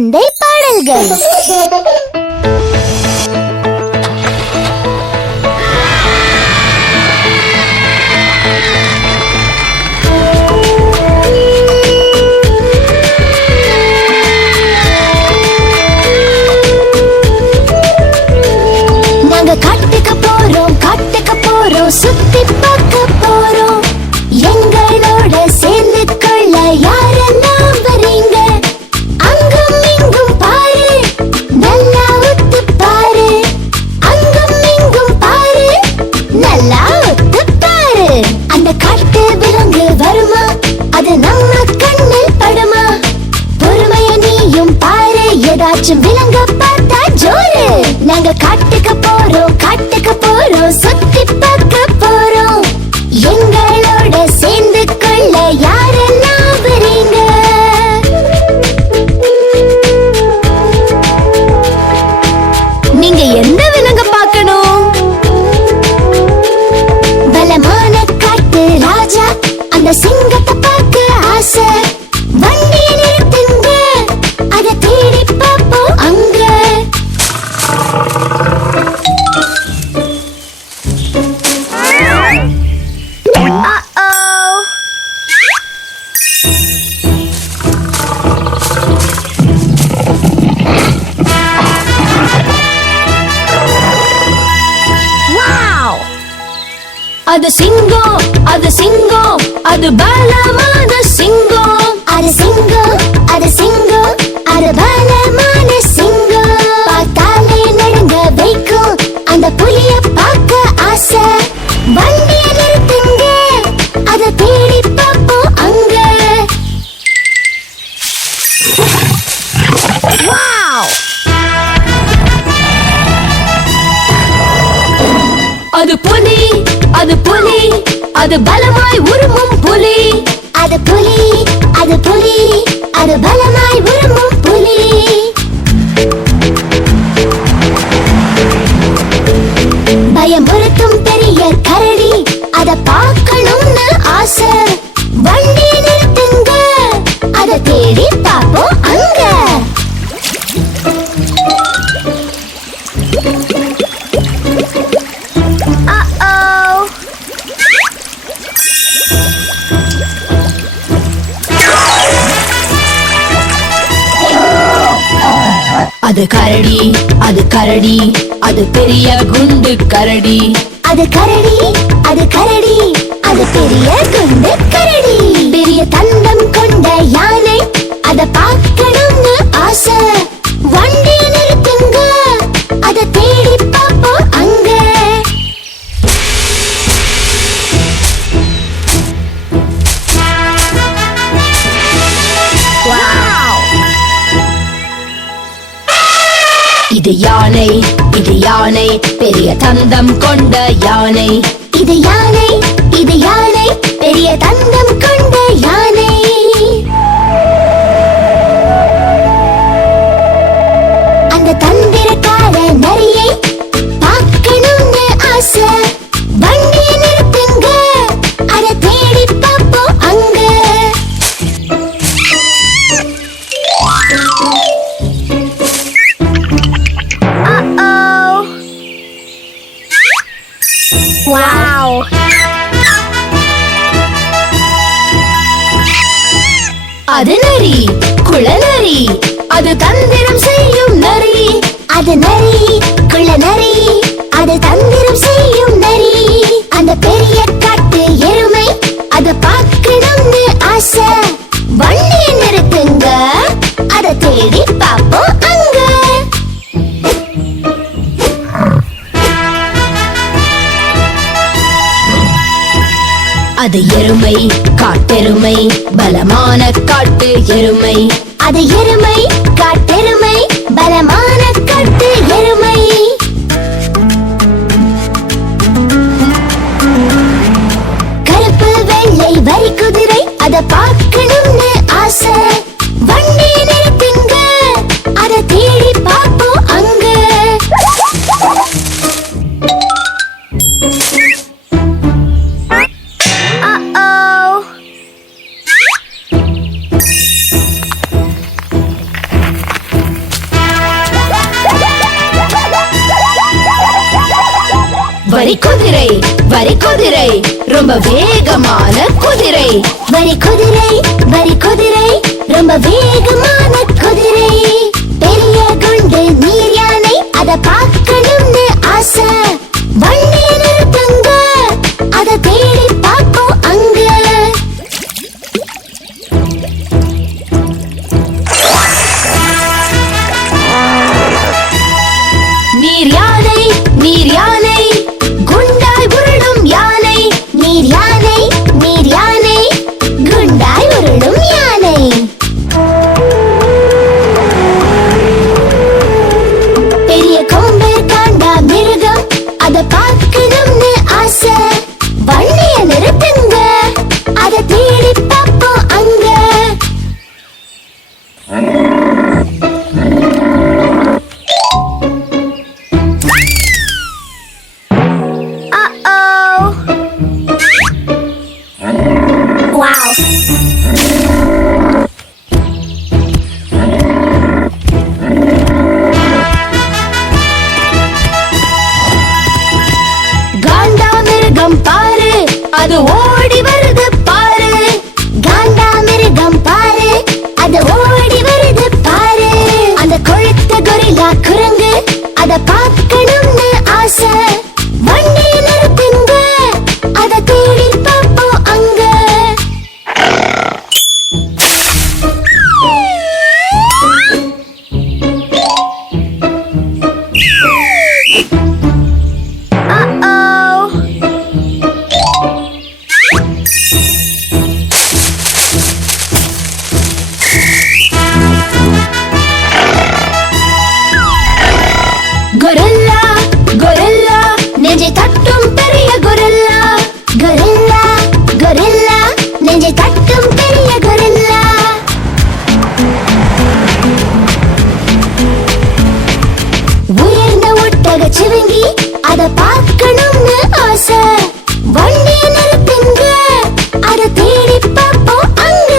குழந்தை பாடல்கள். நாங்க காட்டுக்கு போறோம் சுத்தி பார்க்க போறோம். எங்களோட சேர்ந்து கொள்ள யாரெல்லாம் வரீங்க? அங்கும் இங்கும் பாரு, நல்லா ஒத்து பாரு. அங்கும் இங்கும் பாரு, நல்லா ஒத்து பாரு. அந்த காட்டு விலங்கு வருமா? அது நம்ம கண்ணில் படுமா? பொறுமைய நீயும் பாரு, ஏதாச்சும் விலங்க பார்த்தா ஜோரு. நாங்க காட்டுக்கு போறோம் சுத்தி பார்க்க போறோம். எங்களோட சேர்ந்து கொள்ள யாரெல்லாம் வரீங்க? நீங்க எந்த விலங்க பார்க்கணும்? பலமான காட்டு ராஜா, அந்த சிங்கத்தை பார்க்க ஆசை. வண்டியை நிறுத்துங்க, அதை தேடி பார்ப்போம் அங்க. அது சிங்கம், அது பலமான சிங்கம். அது சிங்கம், அது பலமான சிங்கம். பார்த்தாலே நடுங்க வைக்கும், அந்த புலிய பார்க்க ஆசை. வண்டிய நிறுத்துங்க, அதை தேடி பார்ப்போம் அங்க. அது புலி, அது பலமாய் உருமும் புலி. அது பலமாய் உருமும் புலி. பயமுறுத்தும் பெரிய கரடி, அதை பார்க்கணும்னு ஆசை. வண்டியை நிறுத்துங்க, அதை தேடி பார்ப்போம் அங்க. அது கரடி, அது பெரிய குண்டு கரடி. அது கரடி, அது பெரிய குண்டு கரடி. பெரிய தந்தம் கொண்ட யானை, அதை பார்க்கணும்னு ஆசை. வண்டியை நிறுத்துங்க, அதை தேடி பார்ப்போம் அங்க. இது யானை, பெரிய தந்தம் கொண்ட யானை. இது யானை, பெரிய தந்தம் கொண்ட யானை. அந்த தந்திரக்கார நரியை பார்க்கணும்னு ஆசை. வண்டியை நிறுத்துங்க, அதை தேடி பார்ப்போம் அங்க. அது நரி, குளநரி, அது தந்திரம் செய்யும் நரி. அது நரி, குளநரி, அது தந்திரம் செய்யும் நரி. அந்த பெரிய காட்டு எருமை, அதை பார்க்கணும்னு ஆசை. வண்டியை நிறுத்துங்க, அதை தேடி பார்ப்போம் அங்க. அது எருமை, காட்டெருமை, பலமான காட்டு எருமை. அது எருமை, காட்டெருமை, பலமான காட்டு எருமை. கருப்பு வெள்ளை வரி குதிரை, அதை பார்க்கணும்னு ஆசை. வண்டியை நிறுத்துங்க, அதை தேடி பார்ப்போம் அங்க. வரி குதிரை ரொம்ப வேகமான குதிரை. வரி குதிரை வரி குதிரை ரொம்ப வேகமான குதிரை. பெரிய குண்டு நீர் யானை அத பார்க்கணும்னு ஆசை. வண்டியை நிறுத்துங்க அத தேடி பார்ப்போம் அங்க. நீர் யானை நீர் யானை குண்டாய் உருளும் யானை. நீர் யானை நீர் யானை குண்டாய் உருளும் யானை. பெரிய கொம்பு காண்டா மிருகம் அத பார்க்கணும்னு ஆசை. வண்டிய நிறுத்துங்க அத தேடி பார்ப்போம் அங்க. பாரு அது ஓடி வருது பாரு. காண்டா மிருகம் பாரு அது ஓடி வருது பாரு. அந்த கொழுத்த கொரில்லா குரங்கு அத பார்க்கணும்னு ஆசை. வண்டியை நிறுத்துங்க அத தேடி பார்ப்போம் அங்க. கொரில்லா கொரில்லா நெஞ்சை தட்டும் பெரிய கொரில்லா. கொரில்லா கொரில்லா நெஞ்சை தட்டும் பெரிய கொரில்லா. உயர்ந்த ஒட்டக சிவங்கி அத பார்க்கணும்னு ஆசை. வண்டியை நிறுத்துங்க அத தேடி பார்ப்போம் அங்க.